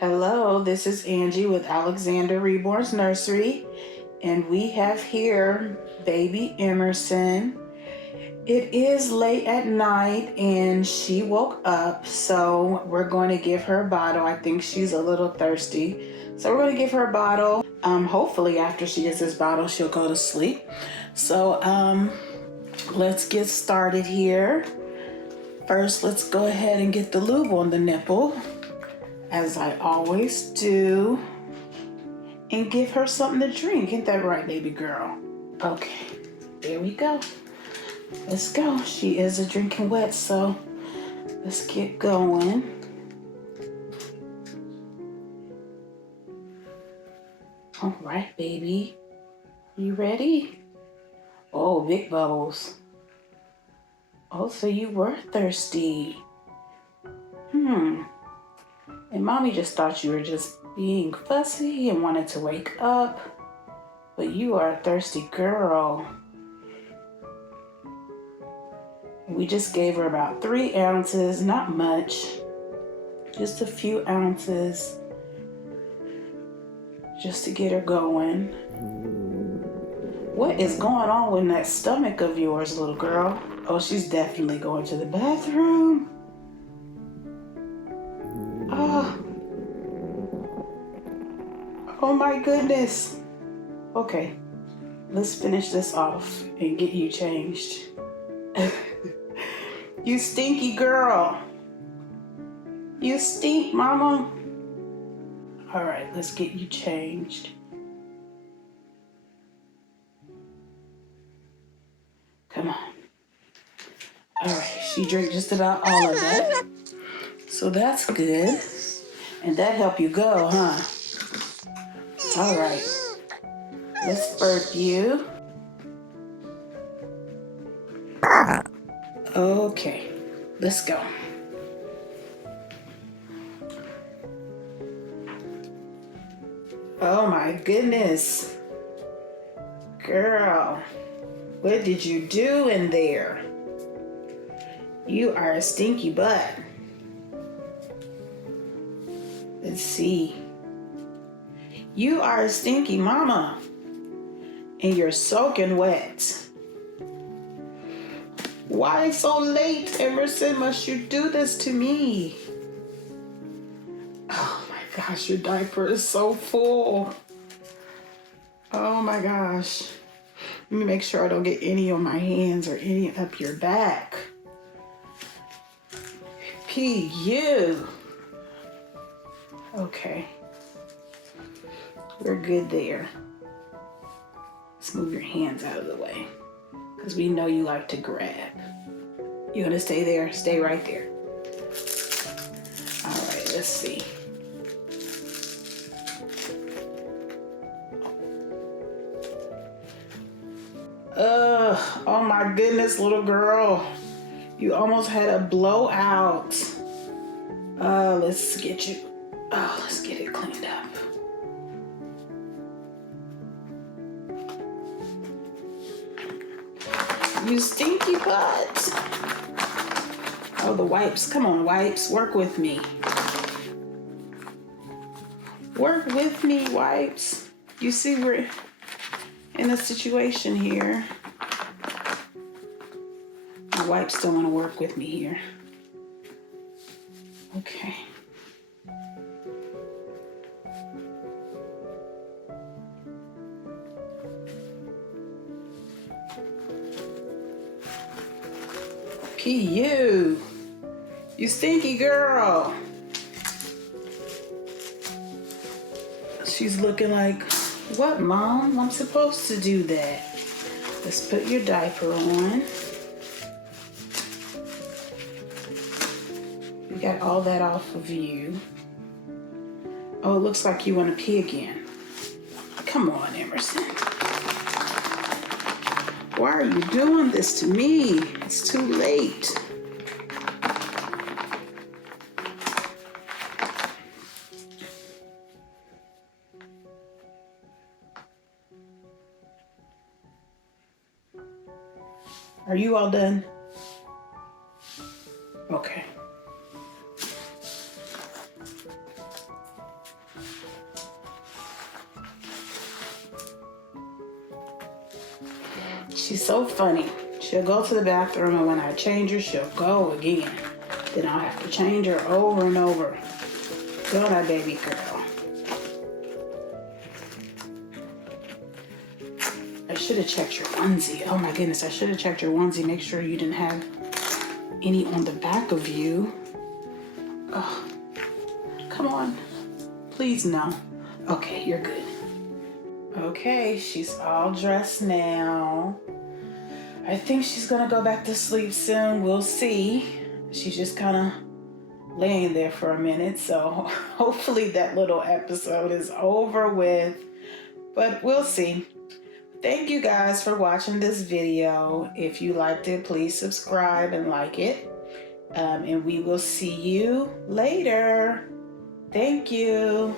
Hello, this is Angie with Alexander Reborn's Nursery, and we have here baby Imerson. It is late at night and she woke up, so we're going to give her a bottle. I think she's a little thirsty, so we're going to give her a bottle. Hopefully after she gets this bottle, she'll go to sleep. So let's get started here. First, let's go ahead and get the lube on the nipple, as I always do, and give her something to drink. Ain't that right, baby girl? Okay, there we go. Let's go. She is a drinking wet, so let's get going. All right, baby. You ready? Oh, big bubbles. Oh, so you were thirsty. And mommy just thought you were just being fussy and wanted to wake up, but you are a thirsty girl. We just gave her about 3 ounces, not much, just a few ounces, just to get her going. What is going on with that stomach of yours, little girl? Oh, she's definitely going to the bathroom. Oh my goodness. Okay, let's finish this off and get you changed. You stinky girl. You stink, mama. All right, let's get you changed. Come on. All right, she drank just about all of that. So that's good. And that helped you go, huh? All right, let's burp you. Okay, let's go. Oh my goodness. Girl, what did you do in there? You are a stinky butt. Let's see. You are a stinky mama, and you're soaking wet. Why so late, Imerson? Must you do this to me? Oh my gosh, your diaper is so full. Oh my gosh. Let me make sure I don't get any on my hands or any up your back. P.U. Okay. We're good there. Let's move your hands out of the way, because we know you like to grab. You gonna stay there? Stay right there. All right, let's see. Oh my goodness, little girl. You almost had a blowout. Let's get it cleaned up. You stinky butt. Oh, the wipes. Come on, wipes. Work with me. Work with me, wipes. You see, we're in a situation here. My wipes don't want to work with me here. Okay. P.U. You stinky girl. She's looking like, what, Mom? I'm supposed to do that. Let's put your diaper on. We got all that off of you. Oh, it looks like you want to pee again. Come on, Imerson. Why are you doing this to me? It's too late. Are you all done? Okay. She's so funny. She'll go to the bathroom, and when I change her, she'll go again. Then I'll have to change her over and over. Go now, baby girl. I should have checked your onesie. Oh my goodness, I should have checked your onesie. Make sure you didn't have any on the back of you. Oh, come on. Please, no. Okay, you're good. Okay, she's all dressed now. I think she's gonna go back to sleep soon. We'll see. She's just kind of laying there for a minute, so hopefully that little episode is over with, but we'll see. Thank you guys for watching this video. If you liked it, please subscribe and like it, and we will see you later. Thank you.